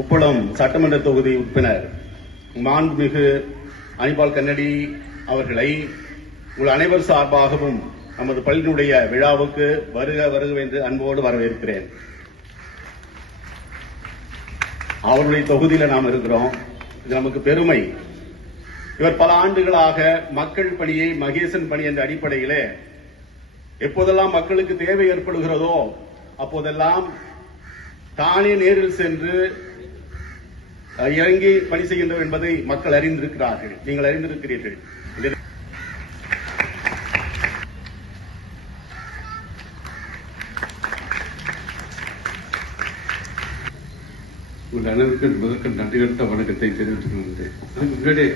உப்பளம் சட்டமன்ற தொகுதி உறுப்பினர் மாண்புமிகு அனிபால் கன்னடி அவர்களை உங்கள் அனைவர் சார்பாகவும் நமது பள்ளியினுடைய விழாவுக்கு வருக வருக என்று அன்போடு வரவேற்கிறேன். அவருடைய தொகுதியில நாம் இருக்கிறோம். இது நமக்கு பெருமை. இவர் பல ஆண்டுகளாக மக்கள் பணியை மகேசன் பணி என்ற அடிப்படையிலே எப்போதெல்லாம் மக்களுக்கு தேவை ஏற்படுகிறதோ அப்போதெல்லாம் தானே நேரில் சென்று இறங்கி பணி செய்கின்றோம் என்பதை மக்கள் அறிந்திருக்கிறார்கள். நீங்கள் அறிந்திருக்கிறீர்கள். உங்கள் அனைவருக்கும் முதற்கண் நன்றிகட்ட வணக்கத்தை தெரிவித்துக் கொண்டேன் அதுக்கு முன்னாடி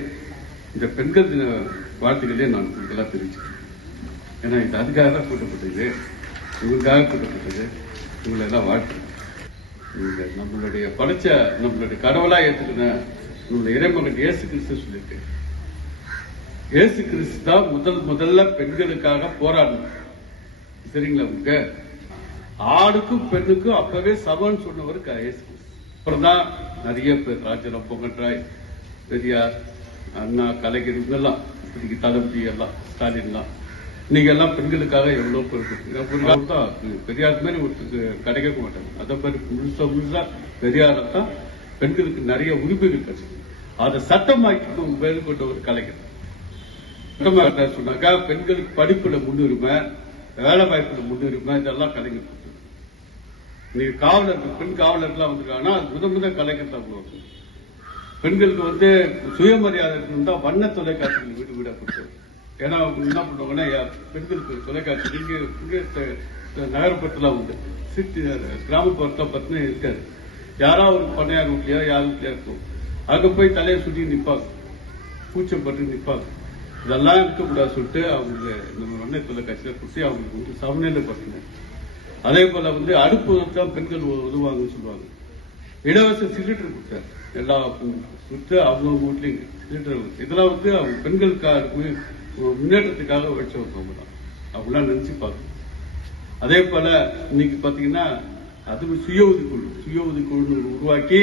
இந்த பெண்கள் தின வாழ்த்துக்களே நான் உங்களுக்கெல்லாம் தெரிவிச்சுக்கிறேன். ஏன்னா இது அதுக்காக தான் கூட்டப்பட்டது உங்களுக்காக கூட்டப்பட்டது உங்களை எல்லாம் வாழ்த்து நம்மளுடைய படைச்ச நம்மளுடைய கடவுளா ஏத்துக்கின நம்மளுடைய இறைமகன் இயேசு கிறிஸ்து சொல்லியிருக்கேன் இயேசு கிறிஸ்து தான் முதல் முதல்ல பெண்களுக்காக போராடணும் சரிங்களா உங்க ஆணுக்கும் பெண்ணுக்கும் அப்பவே சமம்னு சொன்னவர் இயேசு அப்புறம் தான் நிறைய பேர் ராஜரம் பொங்கன்றாய் பெரியார் அண்ணா கலைஞர் இவங்கெல்லாம் இப்படிக்கு தளபதி எல்லாம் ஸ்டாலின்லாம். நீங்க எல்லாம் பெண்களுக்காக எவ்வளோ பொருட்கள் தான் பெரியார் மாதிரி ஒருத்தருக்கு கிடைக்க மாட்டாங்க. அதை மாதிரி முழுசா முழுசா பெரியார தான் பெண்களுக்கு நிறைய உரிமைகள் கிடைச்சது. அதை சட்டமாக்கி மேற்கொண்ட ஒரு கலைஞர் சட்டமாக சொன்னாக்கா பெண்களுக்கு படிப்புல முன்னுரிமை வேலை வாய்ப்புல முன்னுரிமை இதெல்லாம் கலைஞர் கொடுத்தது. நீங்க காவலர் பெண் காவலர்லாம் வந்திருக்காங்கன்னா அது முத முத கலைஞர் தான் பெண்களுக்கு வந்து சுயமரியாதை இருந்தால் வண்ண தொலைக்காட்சிகள் வீடு வீடாக கொடுத்தது ஏன்னா அவங்க என்ன பண்ணுவாங்கன்னா பெண்களுக்கு தொலைக்காட்சி இங்கே இங்க உண்டு. சிட்டி கிராமப்புறத்தில் பத்தின இருக்காது. யாராவது ஒரு பண்ணையார் வீட்லயோ யார் வீட்லயோ இருக்கும். அங்கே போய் தலையை சுற்றி நிற்பாங்க கூச்சம் பட்டு நிற்பாங்க இதெல்லாம் இருக்கக்கூடாது சொல்லிட்டு அவங்க நம்ம வண்ண தொலைக்காட்சியில் கொடுத்து அவங்களுக்கு வந்து சமநிலை படுத்தினாங்க அதே போல் வந்து அடுப்பு தான் பெண்கள் உ- உதவுவாங்கன்னு சொல்லுவாங்க. இலவச சிலிண்டர் கொடுத்தாரு எல்லா கொடுத்து அவங்க வீட்லயும் சிலிண்டர் இதெல்லாம் வந்து அவங்க பெண்களுக்காக முன்னேற்றத்துக்காக வச்சவங்க தான் அப்படிலாம் நினைச்சு பார்க்கணும். அதே போல இன்னைக்கு பாத்தீங்கன்னா அது சுய உதவிக்குழு சுய உதவிக்குழு உருவாக்கி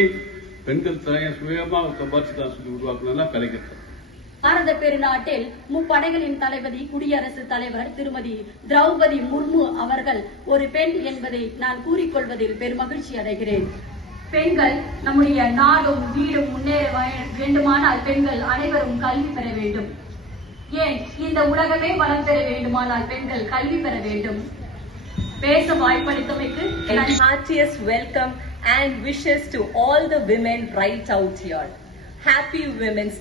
பெண்கள் தனியா சுயமா சம்பாதிச்சு தான் சொல்லி உருவாக்கணும்னா கலைக்கிறது பாரத பெருநாட்டில் முப்படைகளின் தளபதி குடியரசுத் தலைவர் திருமதி திரௌபதி முர்மு அவர்கள் ஒரு பெண் என்பதை நான் கூறிக்கொள்வதில் பெருமகிழ்ச்சி அடைகிறேன். பெண்கள் நம்முடைய நாடும் வீடும் முன்னேற வேண்டுமானால் பெண்கள் அனைவரும் கல்வி பெற வேண்டும். ஏன்? இந்த உலகமே வளம் பெற வேண்டுமானால் பெண்கள் கல்வி பெற வேண்டும். பேச வாய்ப்பளித்தமைக்கு and heartiest welcome and wishes to all the women right out here. Happy Women's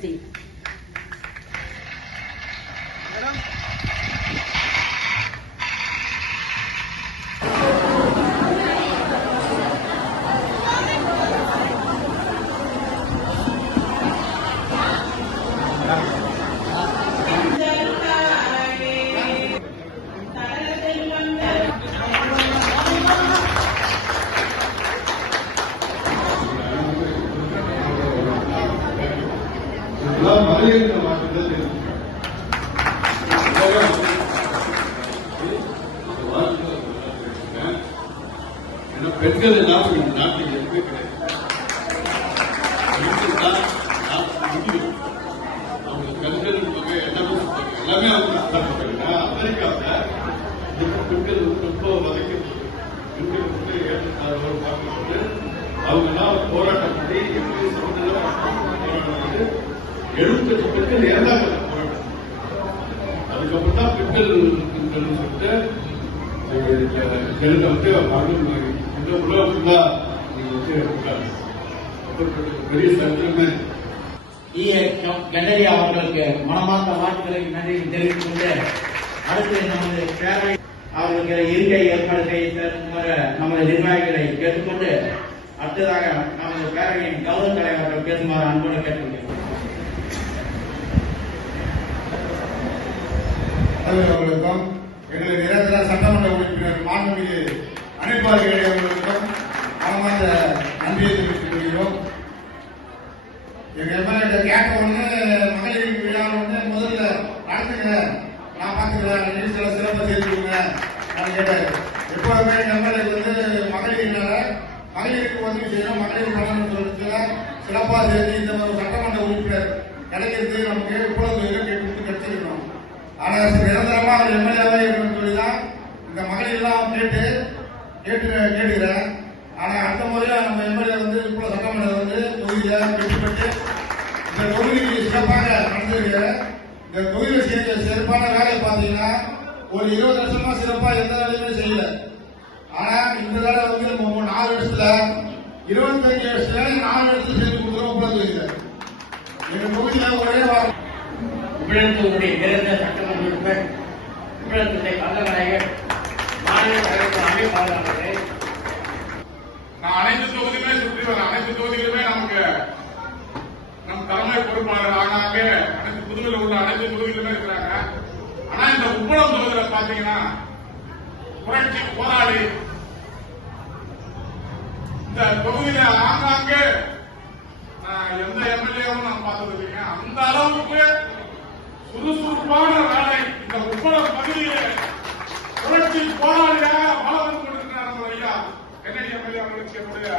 Day. இதெல்லாம் மகளிர் மாற்றங்கள் இருக்கு. ஏன்னா பெண்கள் எல்லாம் இந்த நாட்டில் எதுவுமே கிடையாது பெண்கள் தான் நாட்டு முதுகு. அவங்க பெண்கள் தொகை எல்லாமே சொல்றாங்க. எல்லாமே அவங்க சொல்றாங்க. அமெரிக்காவில் இப்ப பெண்கள் வந்து ரொம்ப வதைக்கப்படுது பெண்கள் வந்து ஏற்றத்தாழ்வோடு பார்க்கப்பட்டு அவங்க எல்லாம் போராட்டம் பண்ணி எப்படி சமநிலை போராட்டம் பண்ணி எழுபத்தஞ்சு பெண்கள் இறந்தாங்க அதுக்கப்புறம் தான் பெண்கள் இருக்குன்னு சொல்லிட்டு எழுத வந்து மறுபடியும் இந்த உலகம் ஃபுல்லா நீங்க வந்து பெரிய சட்டமே கண்டறி அவர்களுக்கு மனமார்ந்த வாழ்த்துக்களை நன்றி தெரிவித்துக் கொண்டு அடுத்து நமது பேரவை அவர்களுக்கு இருக்கை ஏற்பாடு செய்யுமாறு நமது நிர்வாகிகளை கேட்டுக்கொண்டு அடுத்ததாக நமது பேரவையின் கௌரவ தலைவர்கள் பேசுமாறு அன்போடு கேட்டுக்கொள்கிறேன். தலைவர் அவர்களுக்கும் எங்களை நிரந்தர சட்டமன்ற உறுப்பினர் மாண்புமிகு அனைப்பாளர்களே அவர்களுக்கும் மனமார்ந்த நன்றியை தெரிவித்துக் கொள்கிறோம். எங்க எம்எல்ஏ கேட்ட உடனே மகளிர் விழா வந்து முதல்ல நடத்துங்க. நான் பார்த்துக்கிறேன் நிகழ்ச்சியில சிறப்பாக சேர்த்துக்கோங்க நான் கேட்டேன். எப்போதுமே எம்எல்ஏ வந்து மகளிர்னால மகளிருக்கு உதவி செய்யணும் மகளிர் நலன் சொல்றதுல சிறப்பாக செஞ்சு இந்த ஒரு சட்டமன்ற உறுப்பினர் கிடைக்கிறது நமக்கு இவ்வளவு கேட்டு நிரந்தரமாக நிரந்தரமா ஒரு எம்எல்ஏவே இருக்கணும்னு சொல்லி தான் இந்த மகளிர் எல்லாம் கேட்டு கேட்டு கேட்டுக்கிறேன். ஆனா அடுத்த முறையில நம்ம எம்எல்ஏ வந்து இப்போ சட்டமன்ற வந்து தொகுதியில வெற்றி பெற்று இந்த தொகுதிக்கு சிறப்பாக நடந்திருக்கு இந்த தொகுதியில் செஞ்ச சிறப்பான வேலை பார்த்தீங்கன்னா ஒரு இருபது வருஷமா சிறப்பா எந்த வேலையுமே செய்யல. ஆனா இந்த தடவை வந்து நம்ம நாலு வருஷத்துல இருபத்தஞ்சு வருஷத்துல நாலு வருஷத்துல சேர்த்து கொடுக்குறோம் எங்க தொகுதியில ஒரே வாரம் விழுந்தூருடைய பிறந்த சட்டமன்ற உறுப்பினர் உபயோகத்தை கல்லநாயகர் மாநில கழகத்தின் அமைப்பாளர்களே நான் அனைத்து தொகுதியுமே சுற்றி வர அனைத்து தொகுதிகளுமே நமக்கு நம் தலைமை பொறுப்பாளர் ஆனாங்க. அனைத்து புதுவையில் உள்ள அனைத்து தொகுதிகளுமே இருக்கிறாங்க. ஆனா இந்த உப்பளம் தொகுதியில் பாத்தீங்கன்னா புரட்சி போராளி இந்த தொகுதியில ஆங்காங்கே எந்த எம்எல்ஏவும் நான் பார்த்தது இல்லைங்க. அந்த அளவுக்கு சுறுசுறுப்பான வேலை இந்த உப்பளம் பகுதியிலே புரட்சி போராளியாக வளர்ந்து கொண்டிருக்கிறார் நம்ம ஐயா. கன்னடி எம்எல்ஏ அவர்களுக்கு என்னுடைய